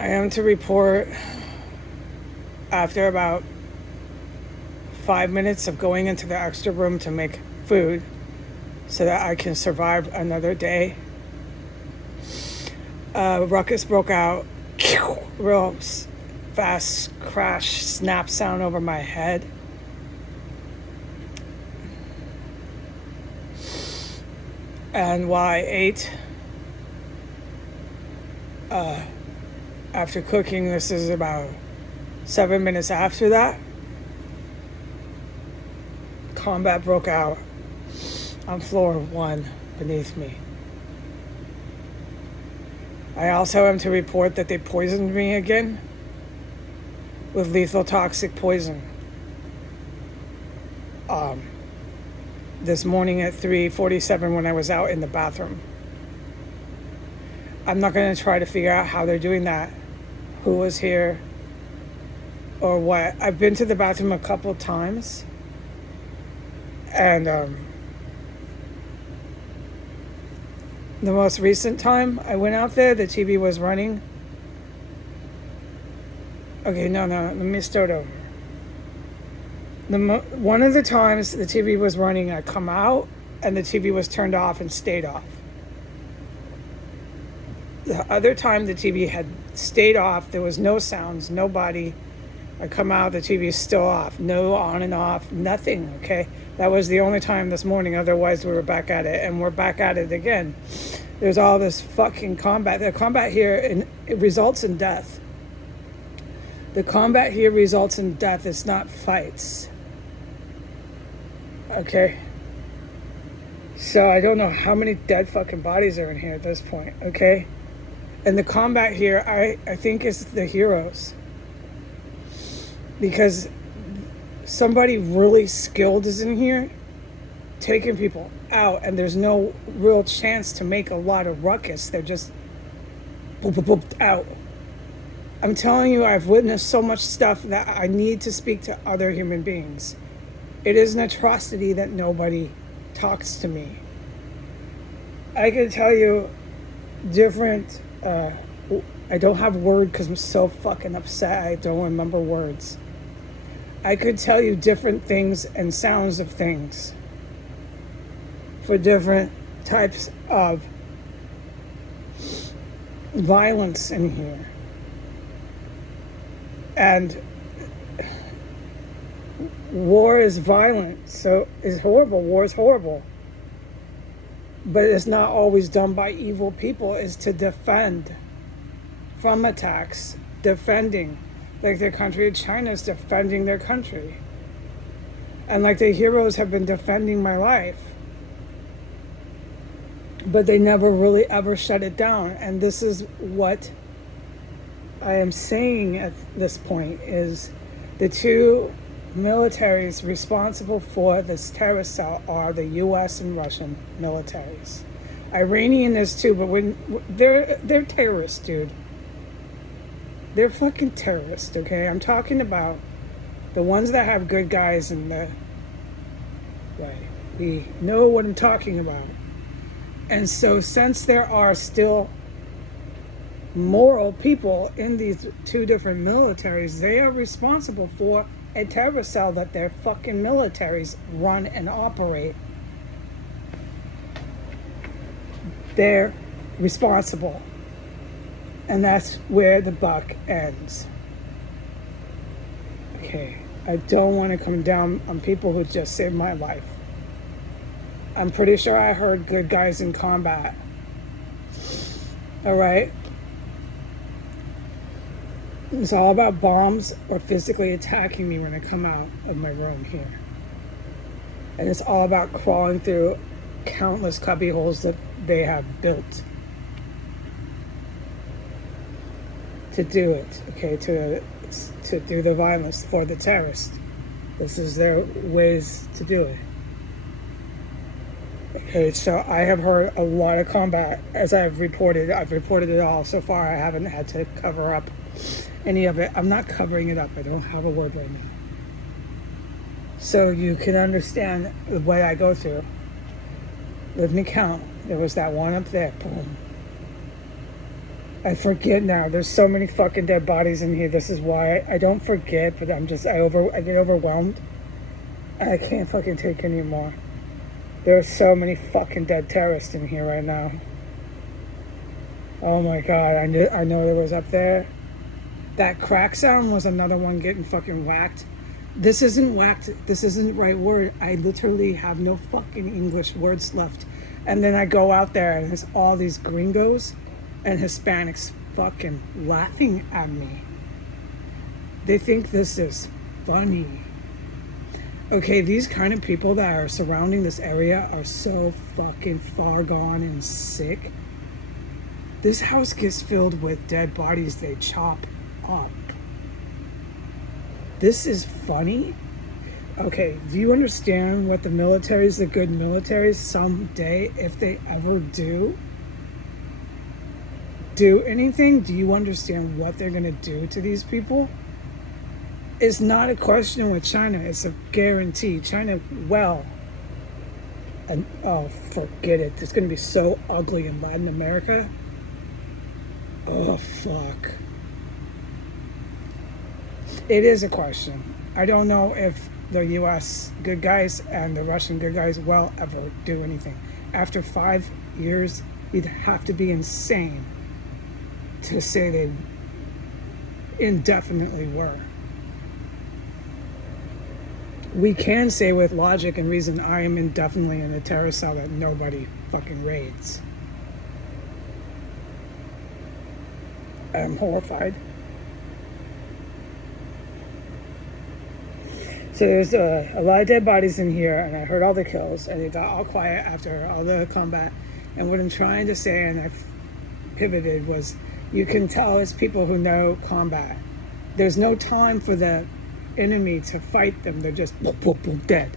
I am to report after about 5 minutes of going into the extra room to make food so that I can survive another day. Ruckus broke out, real fast crash snap sound over my head. And while I ate, after cooking, this is about 7 minutes after that, combat broke out on floor 1 beneath me. I also am to report that they poisoned me again with lethal toxic poison. This morning at 3:47 when I was out in the bathroom. I'm not going to try to figure out how they're doing that, who was here, or what. I've been to the bathroom a couple times, and the most recent time I went out there, the TV was running. Okay, no, let me start over. One of the times the TV was running, I come out, and the TV was turned off and stayed off. The other time the TV had stayed off, there was no sounds, nobody. I come out, the TV is still off. No on and off, nothing, okay? That was the only time this morning, otherwise we were back at it, and we're back at it again. There's all this fucking combat. The combat here, it results in death. The combat here results in death. It's not fights. Okay? So I don't know how many dead fucking bodies are in here at this point, okay? And the combat here, I think is the heroes. Because somebody really skilled is in here, taking people out, and there's no real chance to make a lot of ruckus. They're just boop, boop, boop, out. I'm telling you, I've witnessed so much stuff that I need to speak to other human beings. It is an atrocity that nobody talks to me. I can tell you different, I don't have word because I'm so fucking upset I don't remember words. I could tell you different things and sounds of things for different types of violence in here. And war is violent, so it's horrible. War is horrible. But it's not always done by evil people. It's to defend from attacks, defending. Like the country of China is defending their country. And like the heroes have been defending my life. But they never really ever shut it down. And this is what I am saying at this point is the two militaries responsible for this terrorist cell are the U.S. and Russian militaries. Iranian is too, but when they're terrorists, dude. They're fucking terrorists, okay? I'm talking about the ones that have good guys in the way. We know what I'm talking about. And so since there are still moral people in these two different militaries, they are responsible for a terrorist cell that their fucking militaries run and operate. They're responsible. And that's where the buck ends. Okay, I don't want to come down on people who just saved my life. I'm pretty sure I heard good guys in combat. All right? It's all about bombs or physically attacking me when I come out of my room here. And it's all about crawling through countless cubby holes that they have built to do it, okay, to do the violence for the terrorists. This is their ways to do it. Okay, so I have heard a lot of combat, as I've reported it all so far. I haven't had to cover up any of it. I'm not covering it up. I don't have a word right now. So you can understand what I go through. Let me count. There was that one up there. Boom. I forget now. There's so many fucking dead bodies in here. This is why I don't forget, but I get overwhelmed. I can't fucking take anymore. There are so many fucking dead terrorists in here right now. Oh my god, I know it was up there. That crack sound was another one getting fucking whacked. This isn't whacked. This isn't the right word. I literally have no fucking English words left. And then I go out there and there's all these gringos and Hispanics fucking laughing at me. They think this is funny. Okay, these kind of people that are surrounding this area are so fucking far gone and sick. This house gets filled with dead bodies they chop up. This is funny. Okay, do you understand what the militaries, the good militaries, someday, if they ever do anything, do you understand what they're going to do to these people? It's not a question with China. It's a guarantee. China, well, and oh, forget it. It's going to be so ugly in Latin America. Oh, fuck. It is a question. I don't know if the U.S. good guys and the Russian good guys will ever do anything. After 5 years, you'd have to be insane to say they indefinitely were. We can say with logic and reason, I am indefinitely in a terrorist cell that nobody fucking raids. I'm horrified. So there's a lot of dead bodies in here, and I heard all the kills, and it got all quiet after all the combat. And what I'm trying to say, and I've pivoted, was you can tell it's people who know combat. There's no time for the enemy to fight them. They're just boom, boom, boom, dead.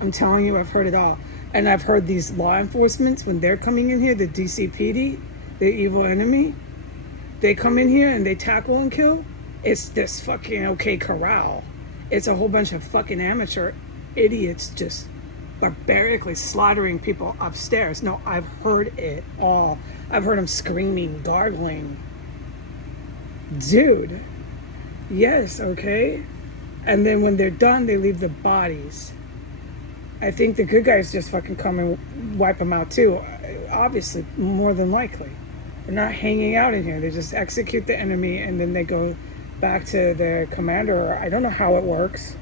I'm telling you, I've heard it all. And I've heard these law enforcement, when they're coming in here, the DCPD, the evil enemy, they come in here and they tackle and kill. It's this fucking OK Corral. It's a whole bunch of fucking amateur idiots just barbarically slaughtering people upstairs. No, I've heard it all. I've heard them screaming, gargling. Dude. Yes, okay? And then when they're done, they leave the bodies. I think the good guys just fucking come and wipe them out too. Obviously, more than likely. They're not hanging out in here. They just execute the enemy and then they go back to their commander. I don't know how it works.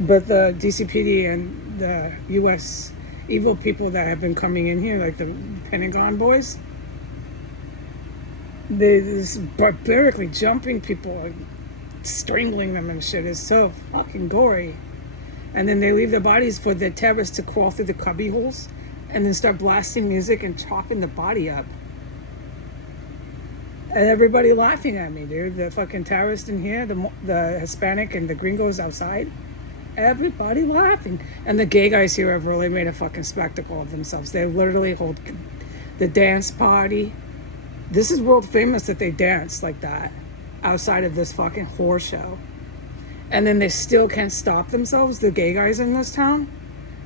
But the DCPD and the U.S. evil people that have been coming in here, like the Pentagon boys, they're just barbarically jumping people and strangling them and shit. Is so fucking gory. And then they leave the bodies for the terrorists to crawl through the cubby holes and then start blasting music and chopping the body up. And everybody laughing at me, dude. The fucking terrorists in here, the Hispanic and the gringos outside. Everybody laughing. And the gay guys here have really made a fucking spectacle of themselves. They literally hold the dance party. This is world famous that they dance like that outside of this fucking horror show. And then they still can't stop themselves, the gay guys in this town.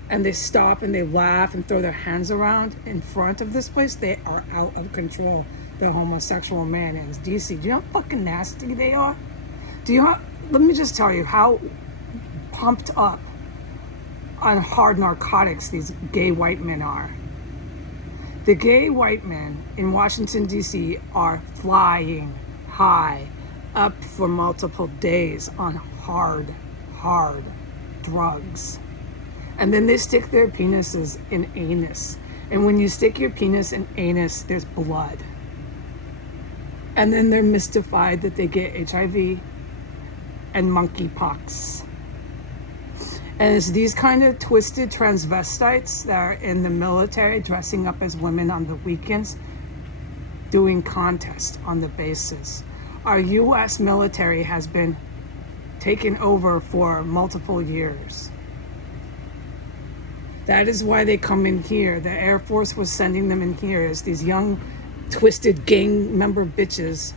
And they stop and they laugh and throw their hands around in front of this place. They are out of control, the homosexual man in DC. Do you know how fucking nasty they are? Let me just tell you how pumped up on hard narcotics these gay white men are. The gay white men in Washington, D.C. are flying high up for multiple days on hard drugs. And then they stick their penises in anus. And when you stick your penis in anus, there's blood. And then they're mystified that they get HIV and monkeypox. And it's these kind of twisted transvestites that are in the military dressing up as women on the weekends doing contests on the bases. Our U.S. military has been taken over for multiple years. That is why they come in here. The Air Force was sending them in here as these young, twisted gang member bitches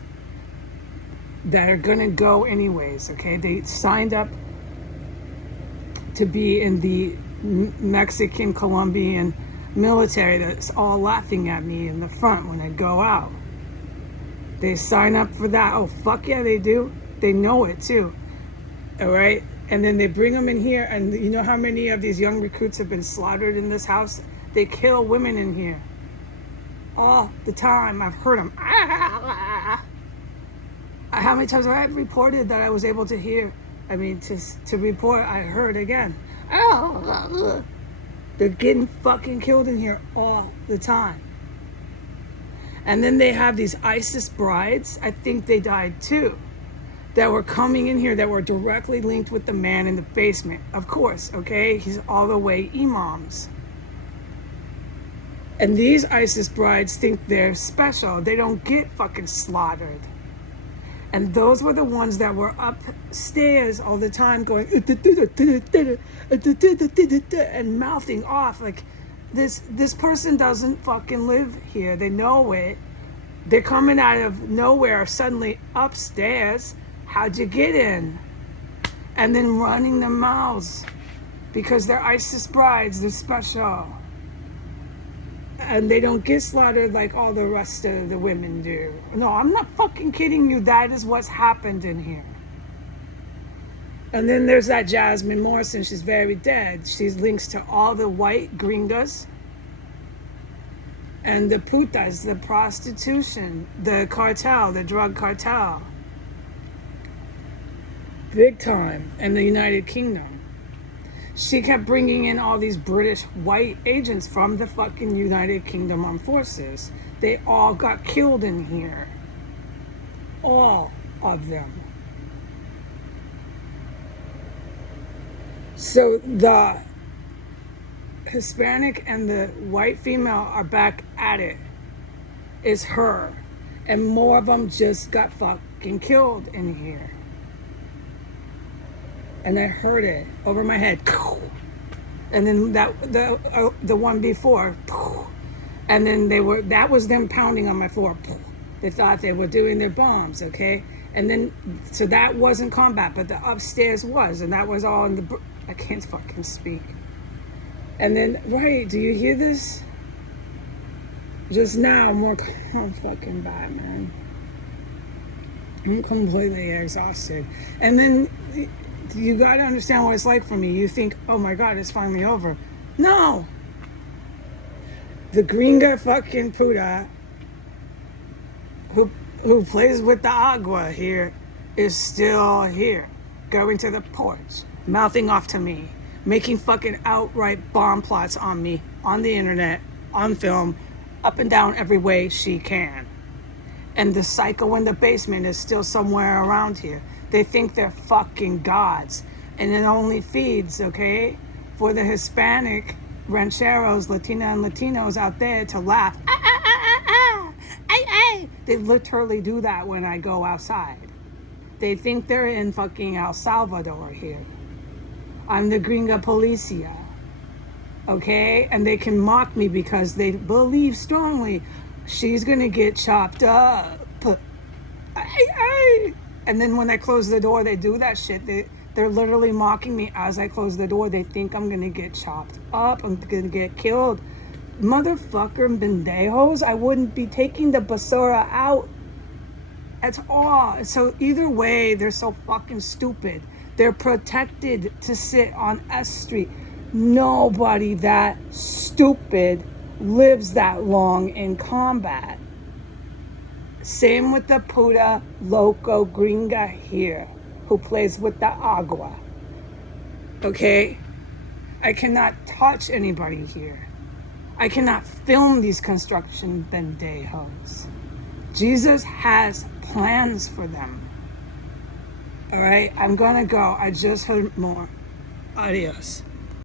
that are gonna go anyways, okay? They signed up to be in the Mexican, Colombian military that's all laughing at me in the front when I go out. They sign up for that. Oh, fuck yeah, they do. They know it too. All right. And then they bring them in here. And you know how many of these young recruits have been slaughtered in this house? They kill women in here all the time. I've heard them. How many times have I reported that I was able to hear? I mean, to report, I heard again. They're getting fucking killed in here all the time. And then they have these ISIS brides, I think they died too, that were coming in here that were directly linked with the man in the basement. Of course, okay? He's all the way imams. And these ISIS brides think they're special. They don't get fucking slaughtered. And those were the ones that were upstairs all the time going and mouthing off like this person doesn't fucking live here. They know it. They're coming out of nowhere suddenly upstairs. How'd you get in? And then running their mouths because they're ISIS brides. They're special. And they don't get slaughtered like all the rest of the women do. No, I'm not fucking kidding you. That is what's happened in here. And then there's that Jasmine Morrison. She's very dead. She's links to all the white gringas and the putas, the prostitution, the cartel, the drug cartel. Big time in the United Kingdom. She kept bringing in all these British white agents from the fucking United Kingdom Armed Forces. They all got killed in here. All of them. So the Hispanic and the white female are back at it. It's her. And more of them just got fucking killed in here. And I heard it over my head. And then the one before. And then that was them pounding on my floor. They thought they were doing their bombs, okay? And then, so that wasn't combat, but the upstairs was. And that was all in the, I can't fucking speak. And then, right, do you hear this? Just now, I'm fucking bad, man. I'm completely exhausted. And then, you gotta understand what it's like for me. You think, oh my God, it's finally over. No! The gringa fucking puta who plays with the agua here is still here. Going to the porch, mouthing off to me, making fucking outright bomb plots on me, on the internet, on film, up and down every way she can. And the psycho in the basement is still somewhere around here. They think they're fucking gods. And it only feeds, okay, for the Hispanic rancheros, Latina and Latinos out there to laugh. They literally do that when I go outside. They think they're in fucking El Salvador here. I'm the gringa policia, okay? And they can mock me because they believe strongly she's gonna get chopped up. And then when I close the door, they do that shit. They're literally mocking me as I close the door. They think I'm gonna get chopped up. I'm gonna get killed. Motherfucker pendejos, I wouldn't be taking the basura out at all. So either way, they're so fucking stupid. They're protected to sit on S Street. Nobody that stupid lives that long in combat. Same with the puta loco gringa here, who plays with the agua. Okay? I cannot touch anybody here. I cannot film these construction pendejos. Jesus has plans for them. All right? I'm gonna go. I just heard more. Adios.